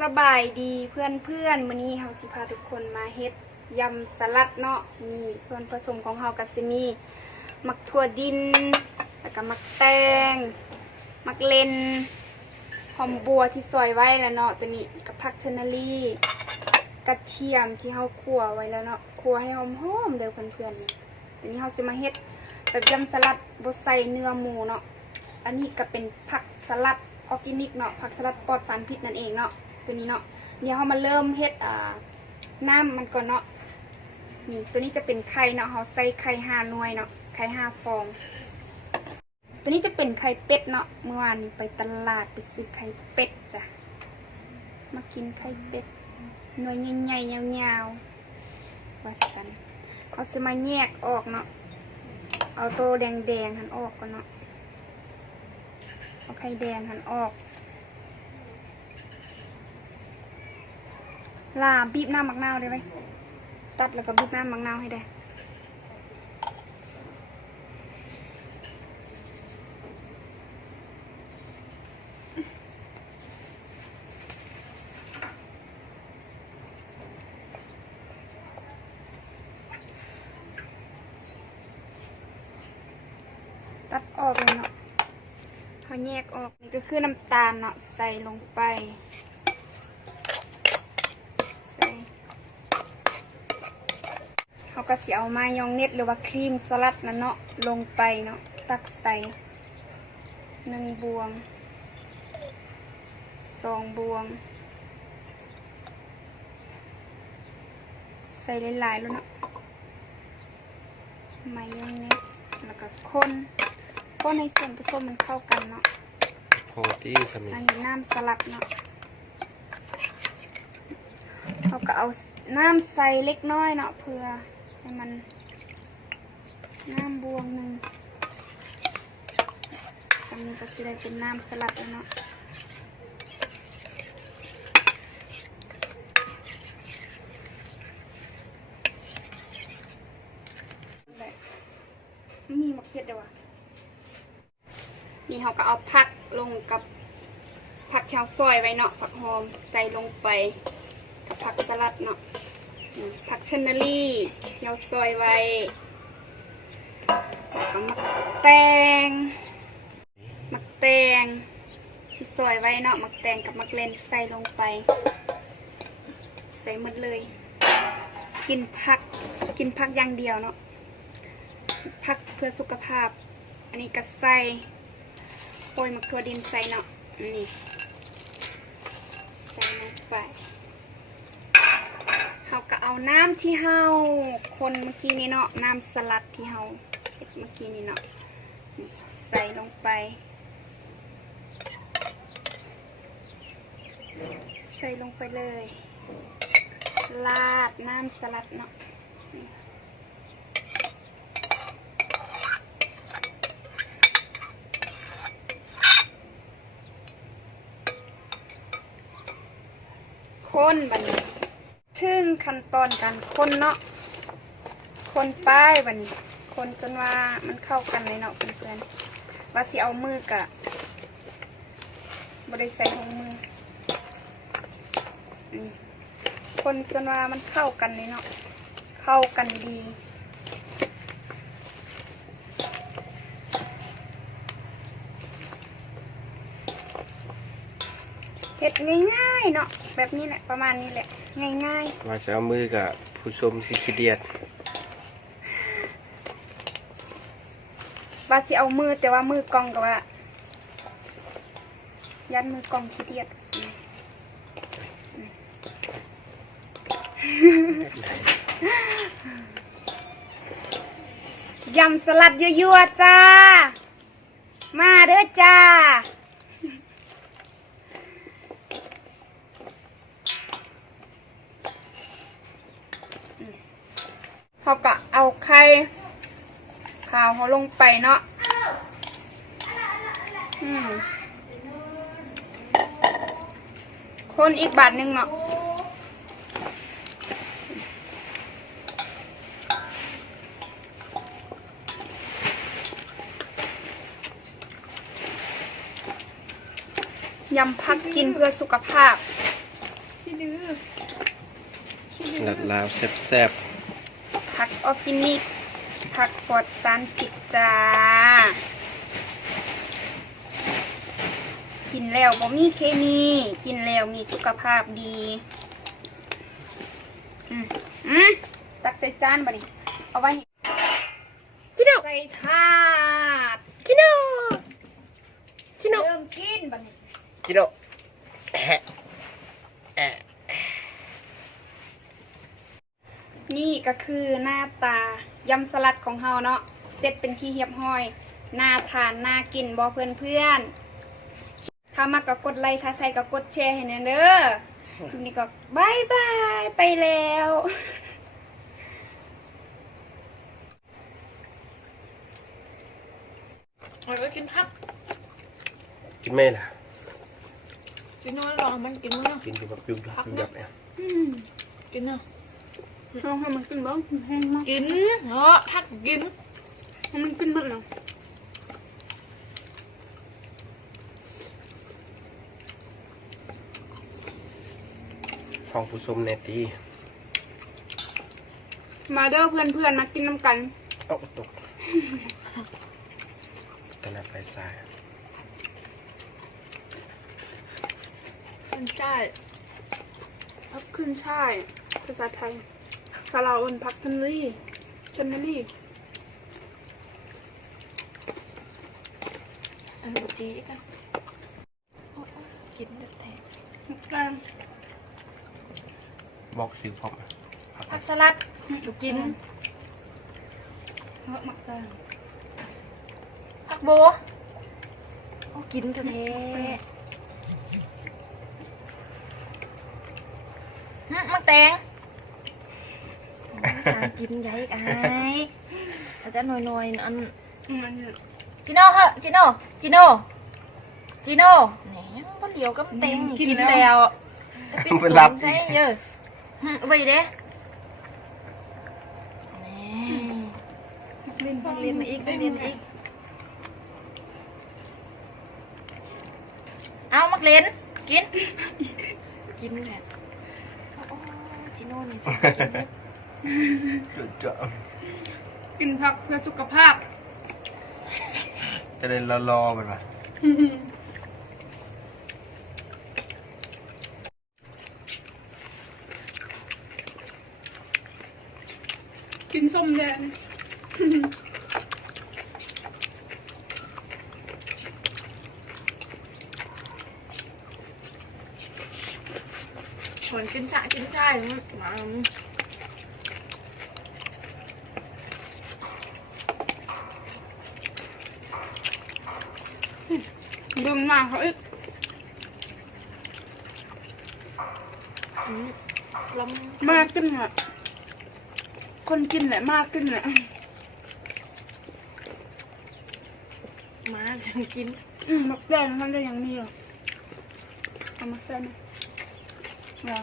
สบายดีเพื่อนมื้อนี้เฮาสิพาทุกคนมาเฮ็ดยำสลัดเนาะนี่ส่วนผสมของเฮาก็สิมีมักถั่วดินแล้วก็มักแตงมักเลนหอมบัวที่ซอยไว้แล้วเนาะตัวนี้กับผักชะนาลีกระเทียมที่เฮาคั่วไว้แล้วเนาะคั่วให้หอมๆเด้อเพื่อนๆตัวนี้เฮาสิมาเฮ็ดแบบยำสลัดบ่ใส่เนื้อหมูเนาะอันนี้ก็เป็นผักสลัดออร์แกนิกเนาะผักสลัดปลอดสารพิษนั่นเองเนาะตัวนี้เนาะเดี๋ยวเรามาเริ่มเฮ็ดน้ำมันก่อนเนาะนี่ตัวนี้จะเป็นไข่เนาะเราใส่ไข่5 หน่วยเนาะไข่5 ฟองตัวนี้จะเป็นไข่เป็ดเนาะเมื่อวานนี้ไปตลาดไปซื้อไข่เป็ดจ้ะมากินไข่เป็ดหน่วยใหญ่ๆยาวๆว่าสันเขาจะมาแยกออกเนาะเอาตัวแดงๆหันออกก่อนเนาะเอาไข่แดงหันออกลาบีบน้ำมะนาวได้ไหมตัดแล้วก็บีบน้ำมะนาวให้ได้ตัดออกเลยเนาะเขาแยกออกนี่ก็คือน้ำตาลเนาะใส่ลงไปเขาก็สิเอามายองเนสหรือว่าครีมสลัดนั่นเนาะลงไปเนาะตักใส่1 บวง2 บวงใส่หลายๆแล้วเนาะมายองเนสแล้วก็คนให้ส่วนผสมมันเข้ากันเนาะพอที่สำเร็จอันนี้น้ำสลัดเนาะเขาก็เอาน้ำใส่เล็กน้อยเนาะเพื่อให้มันน้ำบวงหนึ่งสำนี้ก็จะได้เป็นน้ำสลัดแล้วเนาะมีมะเขือเทศด้วยนี่เขาก็เอาผักลงกับผักแถวซอยไว้เนาะผักหอมใส่ลงไปกับผักสลัดเนาะผักชะนาลีที่เราซอยไว้แล้วก็มักแตงที่ซอยไว้เนาะมักแตงกับมักเลนใส่ลงไปใส่หมดเลยกินผักอย่างเดียวเนาะผักเพื่อสุขภาพอันนี้ก็ใส่โปรยมักถั่วดินใส่เนาะนี่ใส่ลงไปเราก็เอาน้ำที่เราคนเมื่อกี้นี้เนาะน้ำสลัดที่เราเฮ็ดเมื่อกี้นี้เนาะใส่ลงไปเลยลาดน้ำสลัดเนาะคนบัดนี้ถึงขั้นตอนการคนเนาะคนป้ายบัดนี้คนจนว่ามันเข้ากันเลยเนาะเพื่อนๆว่าสิเอามือกะบ่ได้ใส่ถุงมือคนจนว่ามันเข้ากันเลยเนาะเข้ากันดีเฮ็ดง่ายๆเนาะแบบนี้แหละประมาณนี้แหละง่ายว่าจะเอามือกับผู้ชมสิขี้เดียดว่าสิเอามือแต่ว่ามือกองกับว่ายัดมือกองขี้เดียดสิยำสลัดยั่วๆจ้ามาเด้อจ้าเขาก็เอาไข่ขาวเขาลงไปเนาะคนอีกบาทหนึ่งเนาะยำผักกินเพื่อสุขภาพ ขี้ดื้อ หลัดลาวแซ่บ ผักออร์แกนิกผักปลอดสารพิษจ้ากินแล้วบ่มีเคมีกินแล้วมีสุขภาพดีตักใส่จานบัดนี้เอาไว้จิโนใส่ถาดจิโนเริ่มกินบัดนี้ ๆจิโน นี่ก็คือหน้าตายำสลัดของเฮาเนาะเสร็จเป็นที่เรียบร้อยน่าทานน่ากินบ่เพื่อนๆถ้ามักก็กดไลค์ถ้าใส่ก็กดแชร์ให้แน่เด้อทีนี้ก็บายบายไปแล้ว มันก็กินผัก กินแม่ล่ะ กินน้อยลองมันกินมั้งเนาะ กินอยู่แบบยุ่งยับเนี่ย กินเนาะ ลองให้มันกินบ้างแห้งมาก กินเนาะผักกิน ให้มันกินบ้างเนาะ ห้องผู้ชมแนตี มาเด้อเพื่อนๆมากินน้ำกัน เอาตกตอนนั้นไฟสาย มันใช่ พักขึ้นช่ายภาษาไทยสลาวอุ่นพักทันลี่ชันนลี่ อันนี้จีกันกินแท้ แรง บอกสิวพร้อม ผักสลัดถูกกิน เยอะมากเลย ผักโบกินแท้มะแตงกินใหญ่ไอ้อาจจะหน่อยๆอัน มัน จิโน่เหอะจิโน่แหนบ่เหลียวกับเต็งกินแล้วเป็นรับใช่เยอะไว้เด้เรียนมาอีกเอามักเล่นกินแหละจิโน่นี่สิกิน กินผักเพื่อสุขภาพ จะได้รอมันมา กินส้มแดง เหมือนกินสะกินใช่มา ดึงมากเขาอีก ล้ มากขึ้นอ่ะคนกินแหละมากขึ้นแหละ ำมากิน มักแดงมันจะยังมีอยู่เอามาใส่ไหมเหรอ